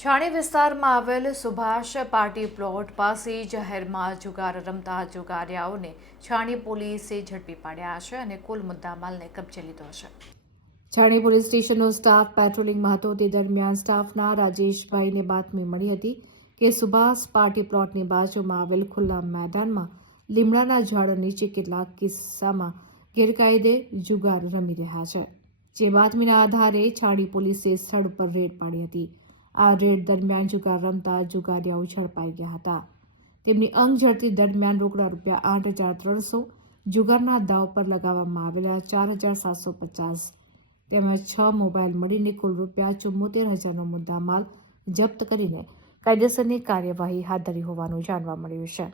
છાણી વિસ્તારમાં આવેલ Subhash party plot પાસે જાહેરમાં જુગાર રમતા જુગારિયાઓને છાણી પોલીસે ઝડપી પાડ્યા છે અને કુલ મુદ્દામાલને કબજે લીધો છે. છાણી પોલીસ સ્ટેશનનો સ્ટાફ પેટ્રોલિંગમાં હતો તે દરમિયાન સ્ટાફના રાજેશભાઈને બાતમી મળી હતી કે સુભાષ પાર્ટી પ્લોટની બાજુમાં આવેલ ખુલ્લા મેદાનમાં લીમડાના ઝાડ નીચે કેટલાક કિસ્સામાં ગેરકાયદે જુગાર રમી રહ્યા છે. જે બાતમીના આધારે છાણી પોલીસે સ્થળ પર રેડ પાડી હતી. આ રેડ દરમિયાન જુગાર રમતા જુગારિયાઓ ઝડપાઈ ગયા હતા. તેમની અંગ ઝડતી દરમિયાન રોકડા રૂપિયા આઠ હજાર ત્રણસો, જુગારના દાવ પર લગાવવામાં આવેલા ચાર હજાર સાતસો પચાસ તેમજ છ મોબાઈલ મળીને કુલ રૂપિયા ચુમ્મોતેર હજારનો મુદ્દામાલ જપ્ત કરીને કાયદેસરની કાર્યવાહી હાથ ધરી હોવાનું જાણવા મળ્યું છે.